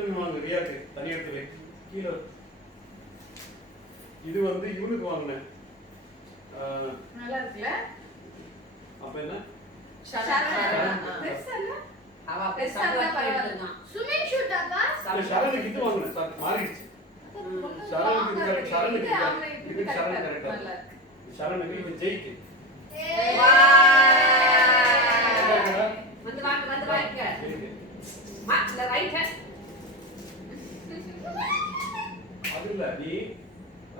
Return வாங்க ரியாக்கு தனியா எடுத்து வை கீழே. இது வந்து இவனுக்கு வாங்கினேன். நல்லா இருக்குல்ல? அப்ப என்ன அவ அப்படியே சாப்பிடுவாங்க. சுமின் ஷூட்டாக்கா சரணுக்கு இது வாங்கினேன் சார் மாறிடுச்சு. சரணுக்கு இது கரெக்ட். சரணுக்கு இது சரண் கரெக்டா. சரணுக்கு இது ஜெயிக்கு. வந்து வாங்க மாட்ல ரைட் ஹேண்ட். அது இல்ல நீ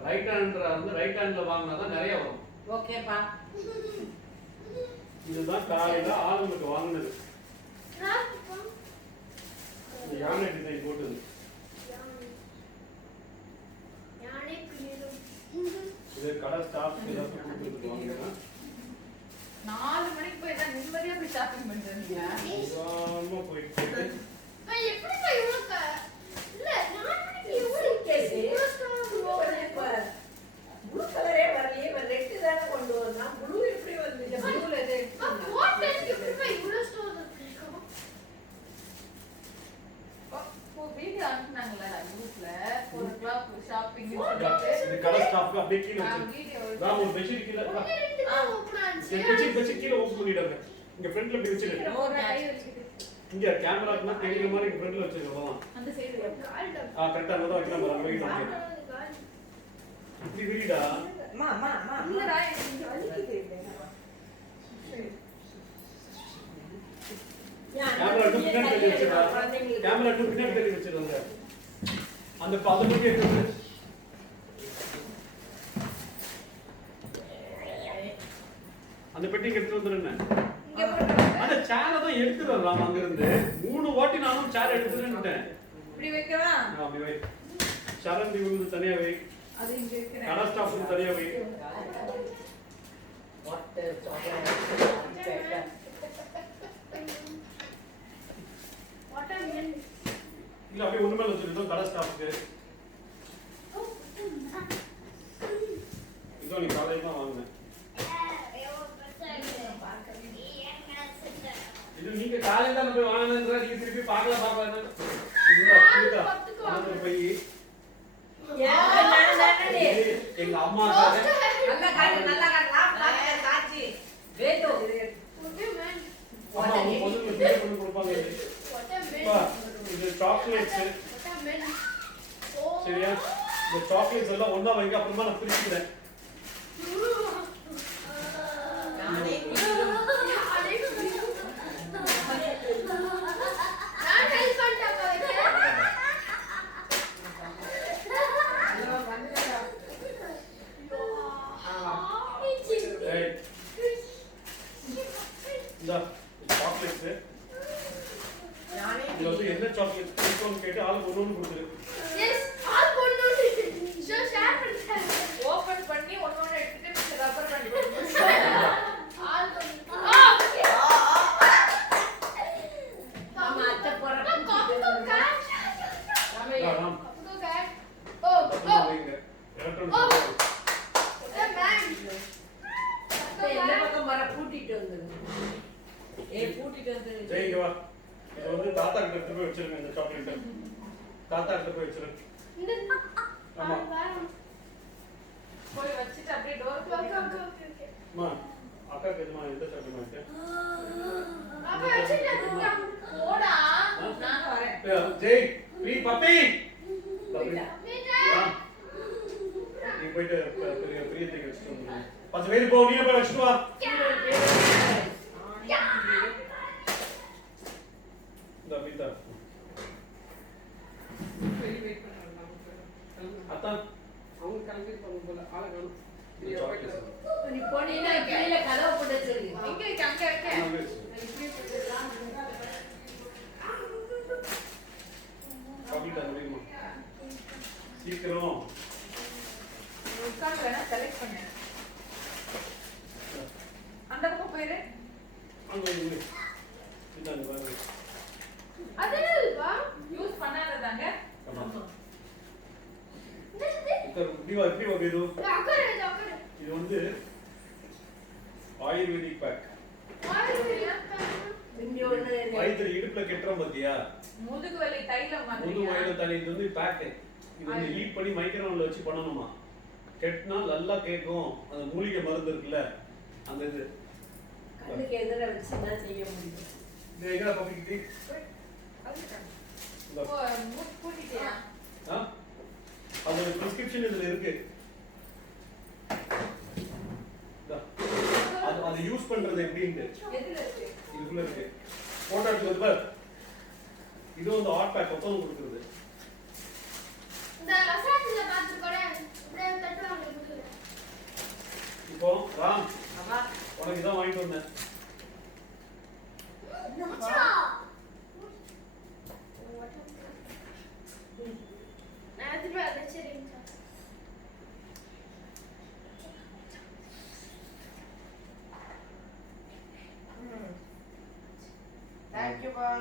ரைட் ஹேண்ட்ல வந்து ரைட் ஹேண்ட்ல வாங்குனா தான் நிறைய வரும். ஓகேப்பா. இதுதான் காலையில ஆளுங்களுக்கு வாங்குனது. யானை டிசைன் போட்டது. இது கடை ஸ்டாஃப் எல்லாரும் கொடுத்துட்டு வாங்குனா 4 மணிக்கு போய் தான் நிம்மதியா போய் ஷாப்பிங் பண்றீங்க. ஆமா போயிட்டு எப்படி போய் இவ்வளவு இல்ல 4 மணிக்கு இவ்வளவு கேஸ் ப்ளூ கலரே வரலையே. ரெட் தான கொண்டு வந்தா. ப்ளூ எப்படி வந்து ப்ளூல எது ஹோட்டலுக்கு எப்படி போய் இவ்வளவு ஸ்டோர் இருக்கு? ஓ வீடியோ அனுப்புனாங்கல குரூப்ல 4 o'clock ஷாப்பிங் இது கடை ஸ்டாஃப் அப்படியே கீழ வச்சு நான் ஒரு பெட்ஷீட் கீழ பெட்ஷீட் கீழ ஓபன் பண்ணிடுங்க. இங்க ஃப்ரண்ட்ல பிரிச்சிடுங்க. இங்க கேமராக்குனா தெரியுற மாதிரி இங்க ஃப்ரண்ட்ல வச்சிருக்கோம். அந்த சைடு கரெக்ட்டா அங்க தான் வைக்கலாம் பாருங்க. வெயிட் பண்ணுங்க. இப்படி விரிடா. அம்மா இல்லடா இங்க வலிக்குது. கேமரா டு பின்னாடி தள்ளி வச்சிரா. கேமரா டு பின்னாடி தள்ளி வச்சிருங்க. அந்த பாதத்துக்கு எடுத்து அந்த பெட்டிக்கு எடுத்து வந்துருங்க. அந்த சேரை தான் எடுத்துறலாம் அங்க இருந்து 3 வாட்டி நானும் சேர் எடுத்துறேன்ட்டேன். இப்படி வைக்கவா? அப்படி வை. சரண் இவங்களுக்கு தனியா வை. அது இங்க இருக்கு. கடை ஸ்டாஃப்க்கு தனியா வை. வாட்டர் சாக்லேட் இல்ல அப்படியே ஒண்ணு மேல வச்சிருந்தோம் கடை ஸ்டாஃப்க்கு. இதோ நீ காலையில தான் வாங்குனேன். இது நீங்க காலையில தான் போய் வாங்குனேன்ற நீங்க திருப்பி பார்க்கலாம். இந்த போய் எங்க அம்மா நல்லா காட்டு சாச்சி வேதோ அம்மா பொண்ணுங்க பிள்ளை பண்ணி கொடுப்பாங்க. இது சாக்லேட்ஸ் சரியா? இந்த சாக்லேட்ஸ் எல்லாம் ஒண்ணா வைங்க. அப்புறமா நான் பிரிச்சுக்கிறேன். இந்த சாக்லேட்ஸ் இது வந்து என்ன சாக்லேட் பிடிக்கும்னு கேட்டு ஆளுக்கு ஒண்ணு கொடுத்துரு. எஸ் ஆல் ஒண்ணு ஷேர் பண்ணுங்க. ஓபன் பண்ணி ஒண்ணு எடுத்துட்டு ரப்பர் பண்ணி ஆல் மாமா அத்தை போற எல்லா பக்கம் வர பூட்டிட்டு வந்தது. பூட்டிட்டு வந்தது. ஜெயிங்க வா. இது வந்து தாத்தா கிட்ட எடுத்து போய் வச்சிருங்க. இந்த சாக்லேட் தாத்தா கிட்ட போய் வச்சிருங்க. ஆமா போய் வச்சிட்டு அப்படியே டோர் அம்மா அக்கா கேதுமா எந்த சாக்லேட் இருக்கு? அப்ப வச்சிட்டு போடா. நான் வரேன். ஜெய் ப்ரீ பப்பி போய்டா. நீ போயிட்டு பிரியத்தை வச்சிட்டு வந்து 10 பேர் போ. நீ போய் வச்சிட்டு வா. இந்த பீதா அத்தா அவங்க கிளம்பி போல ஆளை காணும். நீ போனீனா கீழ கதவு போட்டு வச்சிருக்கீங்க. இங்க இருக்கு அங்க இருக்கு. கபிதா முடியுமா? சீக்கிரம் உட்கார்ந்து வேணா செலக்ட் பண்ணு. அந்த பக்கம் போயிரு. அங்க இரு. இதாங்க பாருங்க. அதெல்லாம் யூஸ் பண்ணாததாங்க. ஆமா. இப்படி வா இது. இது வந்து ஆயுர்வேதிக் பேக். இங்க ஒண்ணு வயித்துல இடுப்புல கெட்டுறோம் பாத்தியா? முதுகு வலி தைலம் முதுகு வலி தண்ணி இது வந்து பேக். இது வந்து ஹீட் பண்ணி மைக்ரோவேவ்ல வச்சு பண்ணணுமா. கெட்னா நல்லா கேக்கும். அந்த மூலிகை மருந்து இருக்குல்ல அந்த இது கண்ணுக்கு எதிர வச்சு தான் செய்ய முடியும். இது எங்கடா பாப்பிக்கிட்டி? ஓ மூக்கு பூட்டிட்டியா? அதோட பிரிஸ்கிரிப்ஷன் இதுல இருக்கு. அது யூஸ் பண்றது எப்படின்னு எதுல இருக்கு? இதுக்குள்ள இருக்கு. போட்டோ எடுத்து பார். இது வந்து ஹாட் பேக் ஒத்தம் கொடுக்குறது. இந்த ரசாயனத்துல பார்த்து கூட இந்த தட்டுவாங்க கொடுக்குது. இப்போ ராம் அம்மா உனக்கு இதான் வாங்கிட்டு வந்தேன். மச்சா நான் அதுல வெச்சிரேன். Thank you, bye.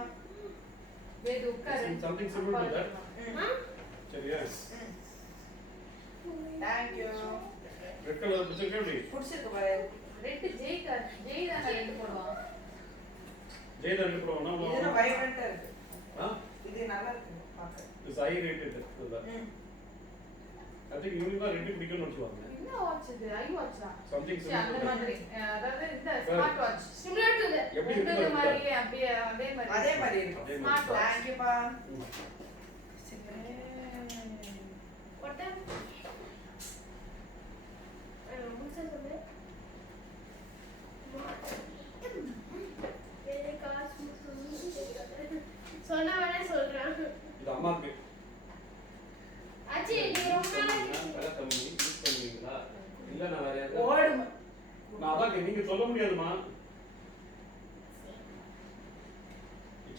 Wait, உட்காரு. Something similar to that. சரியா? Thank you. ரெட் கலர் பிடிச்சிருக்கா அப்படி? புடிச்சிருக்கு பாரு. ரெட் ஜெய் தான் ரெட் போடுவான். ஜெய் தான் ரெட் போடுவானா? இது வைப்ரண்டா இருக்கு. இது நல்லா இருக்கு பாக்க. இது ஹை ரேட்டட் இதுல. I think இவனுக்கு தான் ரெட் பிடிக்கும்னு நினைச்சுவாங்க. என்ன வாட்ச் இது? ஐ வாட்சா? Something அந்த similar. மாதிரி. அதாவது இந்த smart watch. Similar to that. எப்படி இந்த இருக்கு? மாதிரி அப்படியே அதே மாதிரி இருக்கும். Smart watch. Thank you, பா. What the? What's that? வேற காசு சொன்னா வேணா சொல்றேன். இது அம்மாக்கு. ஆச்சி நீ ரொம்ப நாளைக்கு வேற கம்மி யூஸ் பண்ணுவீங்களா? இல்ல நான் வேற யாராவது ஓடும். நான் அதான் நீங்க சொல்ல முடியாதுமா.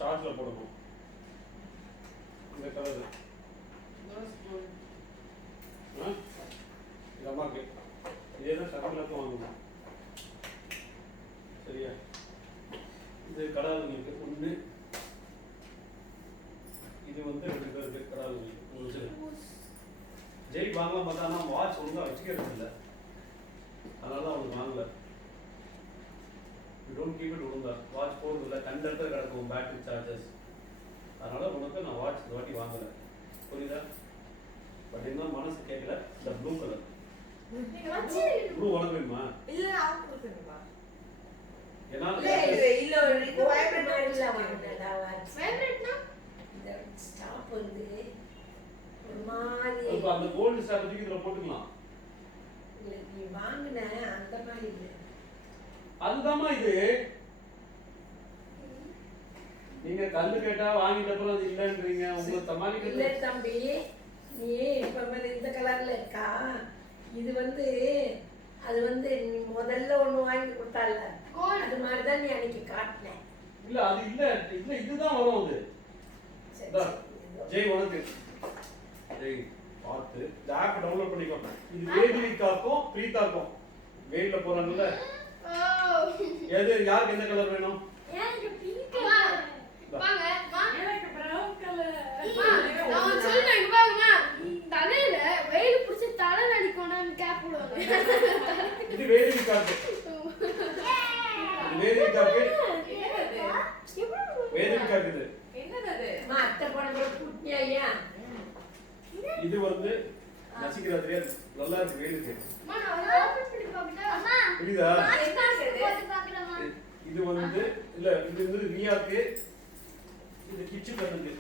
சார்ஜ்ல போடணும். இந்த கலர். இது அம்மாக்கு. இதே தான் சகலத்துக்கு வாங்கணும். சரியா? இது கடாலுங்களுக்கு ஒண்ணு. இது வந்து ரெண்டு பேருக்கு கடாலுங்களுக்கு. ஜெய் வாங்கலாம் பார்த்தா ஆனால் வாட்ச் ஒழுங்காக வச்சுக்கிறது இல்லை. அதனால தான் அவனுக்கு வாங்கல. யூ டோன்ட் கீப் இட் ஒழுங்கா. வாட்ச் போடுறது இல்லை. கண்ட இடத்துல கிடக்கும் பேட்டரி சார்ஜஸ். அதனால உனக்கு நான் வாட்ச் இந்த வாட்டி வாங்கலை. புரியுதா? பட் என்ன மனசு கேட்கல. இந்த ப்ளூ கலர். ப்ளூ உனக்கு வேணுமா? இல்ல நான் கொடுத்துருப்பா. ஏன்னா இல்ல இது வைப்ரண்ட் இல்ல வாங்குனடா வாட்ச். ஃபேவரட்னா இந்த ஸ்டாப் வந்து ஒரு மாதிரி இப்போ அந்த கோல்டு ஸ்டார் தூக்கி இதுல போட்டுக்கலாம். இல்ல நீ வாங்குன அந்த மாதிரி இல்ல. அதுதாம்மா இது. நீங்க கல்லு கேட்டா வாங்கிட்ட அப்புறம் அது இல்லன்றீங்க. உங்களை இல்ல சமாளிக்கிறது. தம்பி நீ இப்ப இந்த கலர்ல இருக்கா. இது வந்து அது வந்து நீ முதல்ல ஒண்ணு வாங்கி கொடுத்தால அது மாதிரி தான் நீ அன்னைக்கு காட்டின. இல்ல அது இல்ல இல்ல இதுதான் வரும் அது. சரி, ஜெய் உனக்கு. ஜெய் பார்த்து இந்த ஆப் டவுன்லோட் பண்ணிக்கோ. இது வேதிகாக்கும் பிரீதாக்கும் வெயில்ல போறாங்கல்ல. எது யாருக்கு எந்த கலர் வேணும்? எனக்கு பிங்க் கலர். வாங்க வா. எனக்கு பிரவுன் கலர். நான் சொல்றேன் வாங்க. தலையில வெயில் புடிச்சு தலை நடிக்கணும்னு கேப் போடுவாங்க. இது வேதிகாக்கு. இது வேதிகாக்கு. வேதிகாக்கு இது. என்னது அது? அம்மா அத்தை படம் குட்டியா இது வந்து நசிக்கிற தெரியாது. நல்லா இருக்கு வேலுக்கு. அம்மா நான் ஓபன் பண்ணி பார்க்கட்டா? அம்மா புரியுதா? போட்டு பார்க்கலாமா? இது வந்து இல்ல இது வந்து ரியாக்கு. இது கிச்சு பண்ணுது.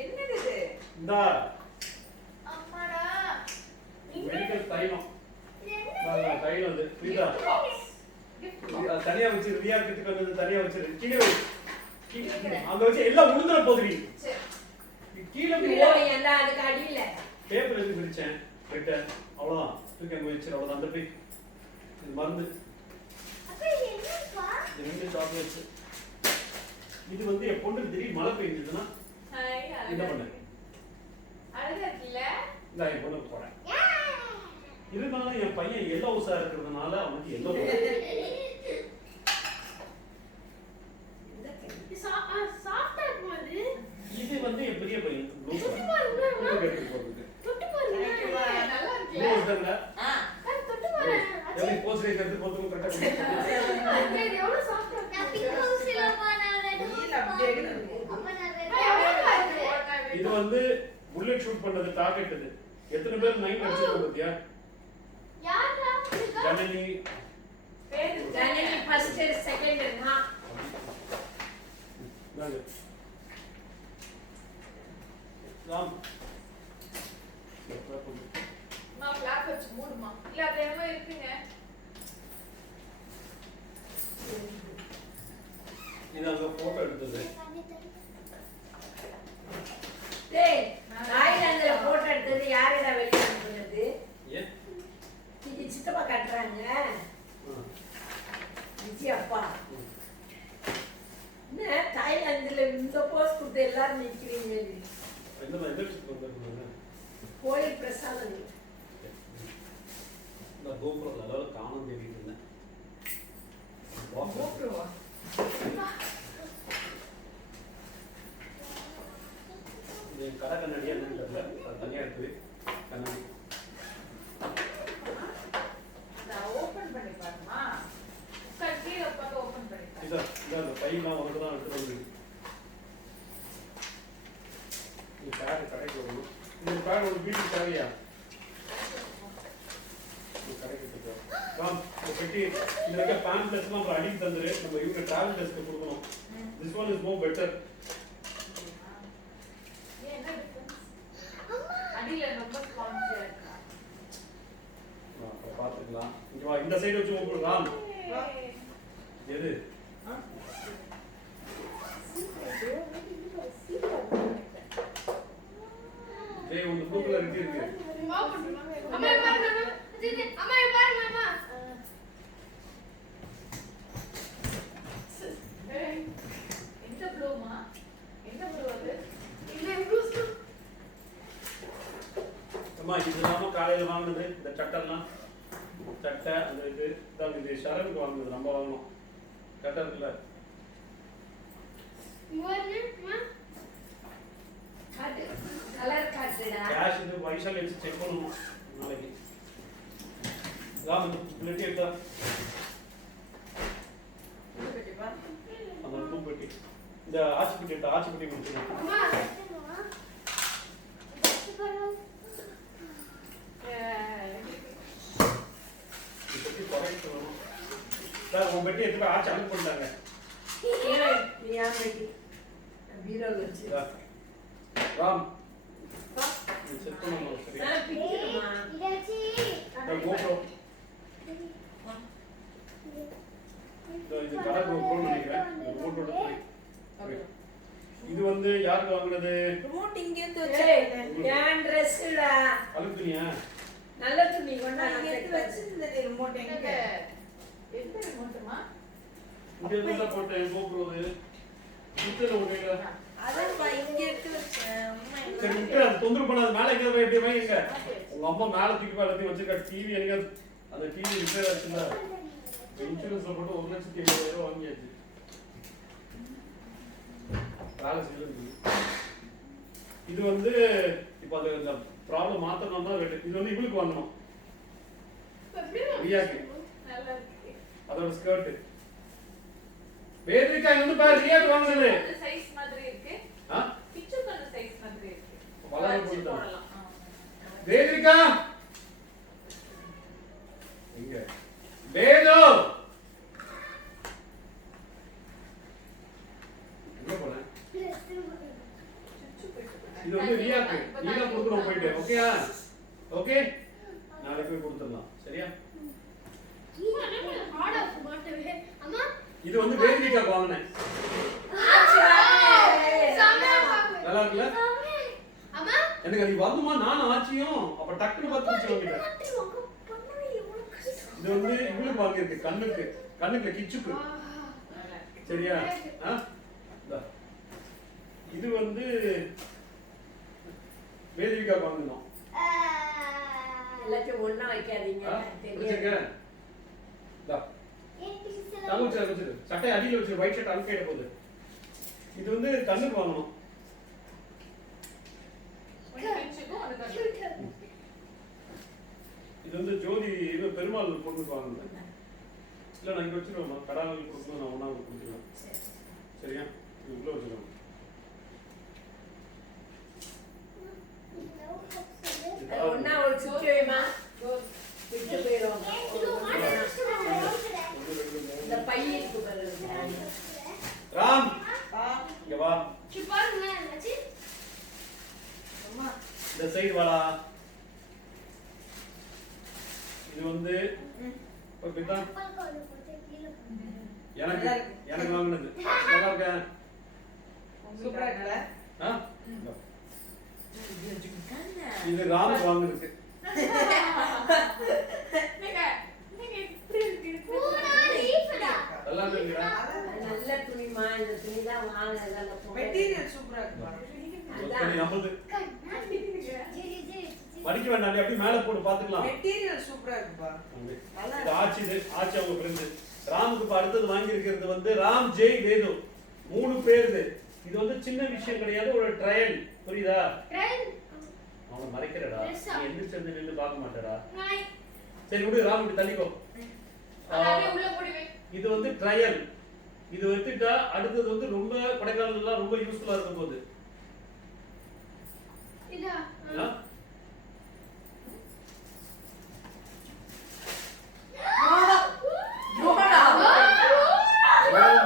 என்னது இது? இந்தா அம்மாடா மெடிக்கல் தைலம். நான் தைலம் அது. புரியுதா? அது தனியா வச்சு ரியா கிட்ட வந்து தனியா வச்சிரு. கீழே வை. அங்க வச்சு எல்லாம் உளுந்துற போதுடி. சரி. கீழே இல்ல எல்லாம் அதுக்கு அடியில பேப்பர் எடுத்து பிடிச்சேன். விட்டேன். அவ்வளவுதான். தூக்கி அங்க வச்சிரு. அவ்வளவுதான். அந்த போய் இது மருந்து. அப்பா இது என்னப்பா? இது ரெண்டு சாக்லேட்ஸ். இது வந்து என் பொண்ணுக்கு திடீர்னு மழை பெய்யுதுன்னா ஹாய் என்ன பண்ண? அழகா இருக்குல்ல? இந்த என் பொண்ணுக்கு போறேன். இருந்தாலும் என் பையன் எல்லோ ஹவுஸா இருக்கிறதுனால அவனுக்கு எல்லோ சாஃப்ட்டா இருக்கும் அது. இது வந்து என் பெரிய பையன் தொட்டு பாருங்க. தொட்டு பாருங்க. நல்லா இருக்குல்ல? தொட்டு பாருங்க. எப்படி போஸ் எடுத்து போட்டு கரெக்டா அது எவ்வளவு சாஃப்ட்டா இருக்கு. நான் பிங்க் ஹவுஸ்ல போனா ரெட் இல்ல அப்படியே இருக்கு. அப்ப நான் ரெட் இது வந்து புல்லட் ஷூட் பண்ணது டார்கெட் இது. எத்தனை பேர் 9 அடிச்சிருக்கோம் பாத்தியா? யாரா ஜனனி ஜனனி ஃபர்ஸ்ட் செகண்ட் நான் நாங்க ராம் நான் கிளாப் வச்சு மூடுமா இல்ல அது என்னமோ இருக்குங்க. இது அங்க போட்டோ எடுத்தது. டேய் தாய்லாந்துல போட்டோ எடுத்தது யாரடா வெளிய அனுப்புனது? ஏன் இது சித்தப்பா காட்டுறாங்க. விஜி அப்பா என்ன தாய்லாந்துல இந்த போஸ் கொடுத்து எல்லாரும் நிக்கிறீங்க. இந்த விஷயத்துக்கு வந்திருக்காங்க. கோயில் பிரசாதம் இந்த கோபுரம் அதாவது காணம் தேடிட்டு இருந்தேன். கூப்பிடுவா இது கடை கண்ணாடியா என்னன்னு தெரியல. அது தனியா இருக்குது கண்ணாடி. நான் ஓபன் பண்ணி பாருமா. கீழே உட்காந்து ஓபன் பண்ணி பாரு. இதா இந்த பையெல்லாம் உனக்கு தான் எடுத்து வந்து நீ பேட் கடைக்கு வரணும். இந்த பேட் ஒரு வீட்டுக்கு தேவையா? கடைக்கு ராம் இந்த பெட்டி இந்த இருக்க பேம்ப்ளெட்ஸ்லாம் அப்புறம் அடிக்கு தந்துரு. நம்ம இவங்க டிராவல் டெஸ்க்கு கொடுக்கணும். This one is more better. என்ன டிஃபரன்ஸ்? அடியில ரொம்ப ஸ்பான்ஜியா இருக்கா. அப்ப பாத்துக்கலாம். இங்க வா இந்த சைடு வச்சு ஓபன் ராம். எது ஜெய் உங்க ப்ளூ கலர் இருக்கு. அம்மா பாருங்க அம்மா அம்மா பாருங்க அம்மா எந்த ப்ளூமா? எந்த ப்ளூ அது? இல்ல ப்ளூஸ் அம்மா இது இல்லாம காலையில வாங்குனது இந்த சட்டெல்லாம் சட்டை அந்த இது ஷரனுக்கு வாங்குனது நம்ம வாங்கணும். சட்டை இருக்குல்ல இவர்னு அம்மா காட்டு கலர் காட்டுடா. கேஷ் இது வைசால வச்சு செக் பண்ணணும் நாளைக்கு. ராம் இந்த பிளேட் எடுத்தா இது பெட்டி பா. அந்த டூ பெட்டி இந்த ஆச்சி பெட்டி எடுத்தா ஆச்சி பெட்டி முடிச்சிடலாம். அம்மா இந்த பெட்டி குறையிட்டு வரும் சார். உன் பெட்டி எடுத்து ஆச்சி அனுப்பி பண்ணிட்டாங்க. நீ யார் பெட்டி பீரோல வச்சு ராம் செக் பண்ணணும். சரியா பிடிக்குமா? இதாச்சி இந்த கோப்ரோ இது கடை கோப்ரோன்னு நினைக்கிறேன். இந்த கோப்ரோட ஓகே. இது வந்து யாருக்கு வாங்குனது? ரிமோட் இங்க இருந்து ஏய், வச்சிருக்கேன். என் ட்ரெஸ்டா அழுக்கு துணியா? நல்ல துணி கொண்டா நான் நான் எடுத்து வச்சிருந்த ரிமோட் எங்க? எந்த ரிமோட்மா? இங்க தான் போட்டேன் கோப்ரோது. சுத்தல ஓகேல. அதப்பா இங்க எடுத்து வச்சேன். அம்மா சரி விட்டு அது தொந்தரவு பண்ணாத. மேல எங்க போய் எப்படி வாங்கி எங்க உங்க அம்மா மேல தூக்கி போய் எல்லாத்தையும் வச்சிருக்கா. டிவி எங்க அந்த டிவி ரிப்பேர் ஆச்சுல. இன்சூரன்ஸ்ல போட்டு 1,70,000 வாங்கியாச்சு. வேலை செய்யல. இது வந்து இப்போ அது இந்த ப்ராப்ளம் மாத்தணும் தான் ரேட். இது வந்து இவளுக்கு வாங்கணும். ரியாக்கு நல்லா இருக்கு. அதோட ஸ்கர்ட். வேதிகா இங்க வந்து பாரு ரியாக்கு வாங்குனது. அந்த சைஸ் மாதிரி இருக்கு. ஆ? பிச்சுக்கு அந்த சைஸ் மாதிரி இருக்கு. வளையல் வச்சு போட்டுதான். போடலாம். வேதிகா எங்க வேதோ எங்க போன? சுச்சு போயிட்டு. இது வந்து ரியாக்கு நீ தான் கொடுக்கணும் போயிட்டு. ஓகேயா? ஓகே நாளைக்கு போய் கொடுத்துடலாம். சரியா? ஹார்ட் ஆஃப் மாட்டவே அம்மா இது வந்து வேதிகாக்கு வாங்குனேன். சாமியா பாக்கு நல்லா இருக்குல்ல? அம்மா எனக்கு அது வந்துமா நானும் ஆச்சியும் அப்ப டக்குனு பார்த்து வச்சுக்கிட்டேன். இது வந்து இவளுக்கு வாங்கியிருக்கு. கண்ணுக்கு கிச்சுக்கு. நல்லா இருக்கு. சரியா? ஆ? இந்தா. இது வந்து வேதிகா வாங்கணும். எல்லாத்தையும் ஒண்ணா வைக்காதீங்க. வச்சிருக்க. தெரியாது. இந்தா. தங்க வச்சிரு. சட்டை அடியில வச்சிரு. ஒயிட் ஷர்ட் அழுக்காயிட போகுது. இது வந்து கண்ணுக்கு வாங்கணும். ஒன்னு பிச்சுக்கும் அது கட்டு. இது வந்து ஜோதி இது பெருமாள் பொண்ணுக்கு வாங்கணும். இல்ல நான் இங்க வச்சிருவேன். கடாவில் கொடுக்கணும். நான் ஒண்ணா கொடுத்துருவேன். சரியா? இது உள்ள வச்சிருவேன். இந்த சைடு வாடா. இது வந்து ஓகேதா? எனக்கு எனக்கு வாங்குனது. நல்லா இருக்கா? சூப்பரா இருக்குல்ல? ஆ? இது ராமுக்கு வாங்குனது. நல்லா இருக்குடா. நல்ல துணிமா, இந்த துணி தான் வாங்கினது அந்த பொண்ணு. மெட்டீரியல் சூப்பரா இருக்கு பாரு. சரி நம்மளுது படிக்க வேண்டாம், அப்படியே மேல போட்டு பாத்துக்கலாம். மெட்டீரியல் சூப்பரா இருக்கு பாரு. இது ஆச்சி, ஆச்சி அவங்க ஃப்ரெண்ட். ராமுக்கு இப்ப அடுத்தது வாங்கி இருக்கிறது வந்து ராம் ஜெய் வேது. 3 பேர் இது. இது வந்து சின்ன விஷயம் கிடையாது, ஒரு ட்ரையல். புரியுதா? அவனை மறைக்கிறடா. நீ எந்திரிச்சு வந்து நின்னு பார்க்க மாட்டடா. சரி விடு, ராம் இப்படி தள்ளிக்கோ. இது வந்து ட்ரையல். இது எடுத்துட்டா அடுத்தது வந்து ரொம்ப கொடைக்கானல்லாம் ரொம்ப யூஸ்ஃபுல்லா இருக்கும் போது.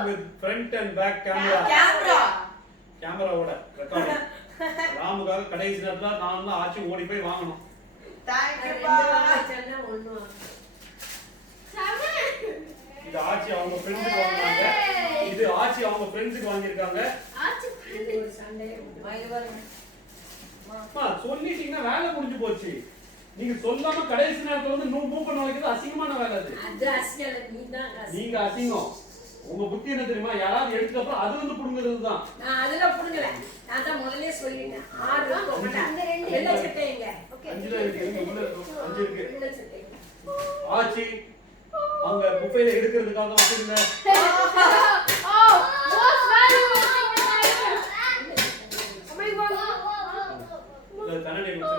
with front and back கேமராவோட ரெக்கார்டிங். ராமுக்காக கடைசி நேரத்துல நான் தான் ஆச்சி ஓடி போய் வாங்கணும். இது ஆச்சி அவங்க ஃப்ரெண்ட்ஸ்க்கு வாங்குனாங்க. இது ஆச்சி அவங்க ஃப்ரெண்ட்ஸ்க்கு வாங்கிருக்காங்க. சொல்லிட்டீங்கன்னா வேலை முடிஞ்சு போச்சு. நீங்க சொல்லாம கடைசி நேரத்துல வந்து மூக்க நுழைக்கிறது அசிங்கமான வேலை. அது நீங்க அசிங்கம். உங்க புத்தி என்ன தெரியுமா? யாராவது எடுத்துட்டு அப்புறம் அது வந்து புடுங்கிறது தான். நான் அதெல்லாம் புடுங்கல. நான் தான் முதல்லயே சொல்லிட்டேன். 6 தான் போட்டேன். அந்த 2 வெள்ளை சட்டைங்க. ஓகே. 5 தான் இருக்கு. உள்ள 5 இருக்கு. வெள்ளை சட்டைங்க. ஆச்சி அங்க புஃபேல எடுக்கிறதுக்காக வச்சிருங்க. கண்ணாடி வச்சிருங்க.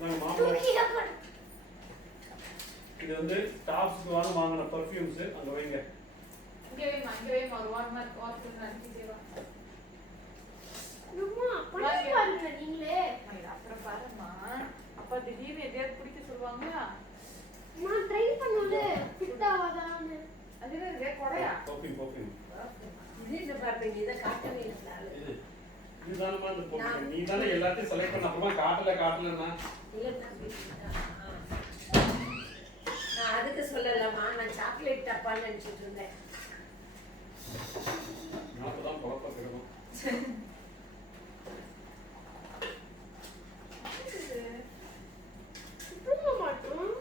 நாங்க மாம்பழம். இது வந்து டாப்ஸ்க்கு வாங்கின பர்ஃபியூம்ஸ் அங்க வைங்க. இங்க வைமா ஒரு 1 மந்த் வாட்ச் பண்ணி தேவா. அம்மா பண்ணி பாருங்க நீங்களே. அப்புறம் பாருமா. அப்ப திடீர்னு எதையாவது பிடிக்க சொல்வாங்க. நான் ட்ரை பண்ணல ஃபிட் ஆவாதான்னு. அதுவே இதே கொடையா? பர்ஃபியூம். இது என்ன பாருங்க, இத காட்டவே இல்ல. இதுதானமா அந்த பர்ஃபியூம். நீ தானே எல்லாத்தையும் செலக்ட் பண்ண அப்புறமா காட்டலன்னா. இல்ல தம்பி. நான் அதுக்கு சொல்லலமா, நான் சாக்லேட் டப்பான்னு நினைச்சிட்டு இருந்தேன். நான் தான் குழப்ப கிடக்கும். சுத்தமா மாட்டோம்.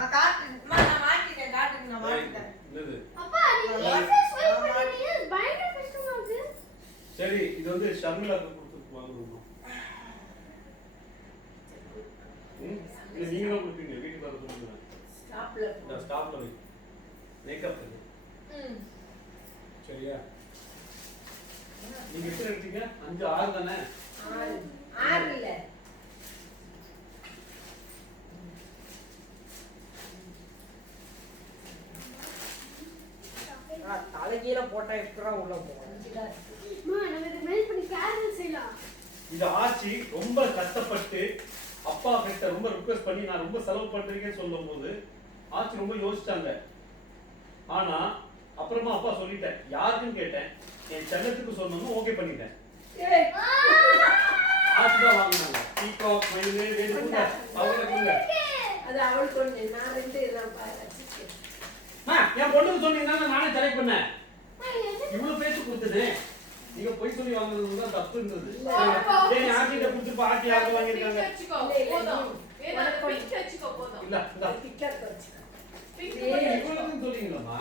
அப்பா நான் மாட்டிட்டேன். காட்டுங்க, நான் மாட்டிட்டேன். என்னது? அப்பா நீங்க ஃபேஸ் வைப் பண்ணீங்க. பயங்கர கஷ்டமா இருக்கு. சரி, இது வந்து ஷர்மிளாக்கு கொடுத்து வாங்குறோம். நீங்க தான் கொடுப்பீங்க, வீட்டுக்கு வர சொல்லுங்க. ஸ்டாப்ல வை. மேக்கப் பண்ணு. சரியா? நீங்க எத்தனை எடுத்தீங்க? 5 6 தானே? 6 இல்ல. தலைகீழ போட்டா எப்பறா உள்ள போகும்? அம்மா நம்ம இத மெல்ட் பண்ணி கேரமல் செய்யலாம். இது ஆச்சி ரொம்ப கஷ்டப்பட்டு அப்பா கிட்ட ரொம்ப ரிக்வெஸ்ட் பண்ணி நான் ரொம்ப செலவு பண்றீங்கன்னு சொல்லும்போது ஆச்சி ரொம்ப யோசிச்சாங்க. ஆனா அப்புறமா அப்பா சொல்லிட்டேன், யாருக்குன்னு கேட்டேன், என் செல்லத்துக்கு சொன்னோம், ஓகே பண்ணிட்டேன். ஆச்சி தான் வாங்கினாங்க. பீகாக் மயிலே வேணுங்க அவங்களுக்கு. அது அவளுக்கு ஒண்ணு, நான் 2 இதெல்லாம் வச்சிருக்கேன். என் பொண்ணுக்கு சொன்னீங்கன்னா நானே செலக்ட் பண்ணேன். இவ்வளவு பேச்சு கொடுத்தது நீங்க போய் சொல்லி வாங்குறது தான் தப்பு இருந்தது. சரி ஆச்சிட்ட கொடுத்து ஆச்சி யாருக்கு வாங்கிருக்காங்க? போதும். வேற பிக் வச்சுக்கோ போதும். இல்ல இந்த பிக்கர் வச்சுக்கோ. இவ்வளவுன்னு சொல்றீங்களா?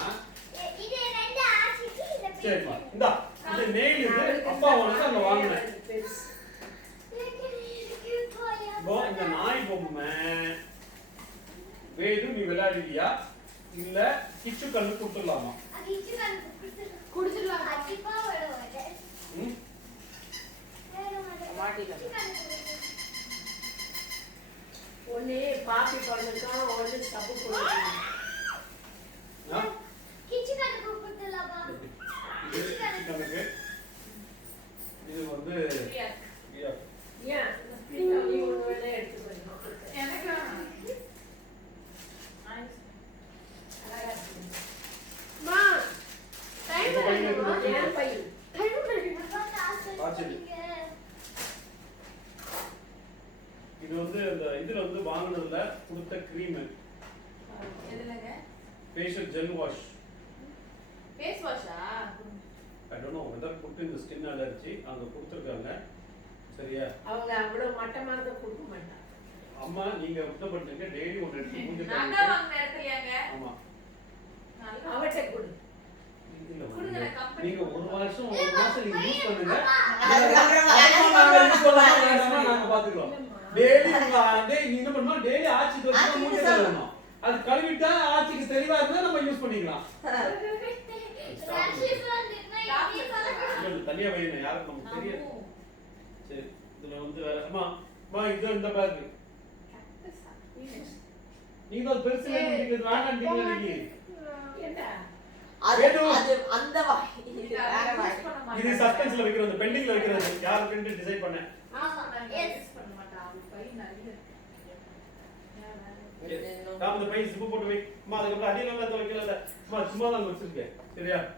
இது 2 ஆசிக்கு இந்த சரிமா இந்தா இந்த நெயில் இது அப்பா வந்து அங்க வாங்குனேன். இப்போ இந்த நாய் பொம்மை வேது நீ விளையாடுவியா இல்ல கிச்சு கண்ணு கொடுத்துடலாமா? கிச்சு கண்ணு கொடுத்துடலாம். கண்டிப்பா வரும். ஒண்ணு பாப்பி பண்ணதும் ஒண்ணு சப்பு கொடுக்கணும். கிச்சு கண்ணு கொடுத்துடலாமா? இது கண்ணுக்கு இது வந்து ஏன் நீ ஒண்ணு வேணா எடுத்து வரணும். எனக்கு அழகா இருக்கு. மா டைம் ஆயிடுமா? ஏன் பையன் டைம் ஆயிடுமா? ஆச்சு இந்த இதுல வந்து வாங்குனதுல கொடுத்த க்ரீம் எதுலங்க ஃபேஷியல் ஜெல் வாஷ். ஃபேஸ் வாஷா I don't know whether put in the skin allergy அங்க கொடுத்துருக்காங்க. சரியா? அவங்க அவ்வளவு மட்டமானதை கொடுக்க மாட்டாங்க. அம்மா நீங்க உத்தப்பட்டுங்க டெய்லி ஒன்று எடுத்து மூஞ்சி நான் தான் வாங்குன இடத்துலயாங்க ஆமா. நல்லா அவட்ட கொடு. இல்ல கொடுங்க, நான் company நீங்க ஒரு வருஷம் ஒரு மாசம் நீங்க யூஸ் பண்ணுங்க. அதுக்கப்புறம் நாங்க யூஸ் பண்ணாம நாங்க பாத்துக்கிறோம். டெய்லி நீ என்ன பண்ணணும் டெய்லி ஆச்சி வச்சு மூஞ்சி கழுவணும். அது கழுவிட்டா ஆச்சிக்கு தெளிவா இருந்தா நம்ம யூஸ் பண்ணிக்கலாம். தனியா வைங்க யாருக்கு நமக்கு தெரியாது. சரி இதுல வந்து வேற அம்மா அம்மா இது இந்த பேக் நீங்க அது பெருசு நீங்க வேண்டாம்ட்டீங்க நீங்க. ஏண்டா? அது அந்த வாய் இது வேற வாய். இது சஸ்பென்ஸ்ல வைக்கிறது பெண்டிங்ல வைக்கிறது யாருக்கு டிசைட் பண்ணேன். ஆமா நான் யூஸ் பண்ண மாட்டேன் அது பை நிறைய நாம இந்த பை ஜிப் போட்டு வை. அம்மா அதுக்கு அடியில எல்லாம் வைக்கல. அம்மா சும்மா தான் வச்சிருக்கேன். சரியா?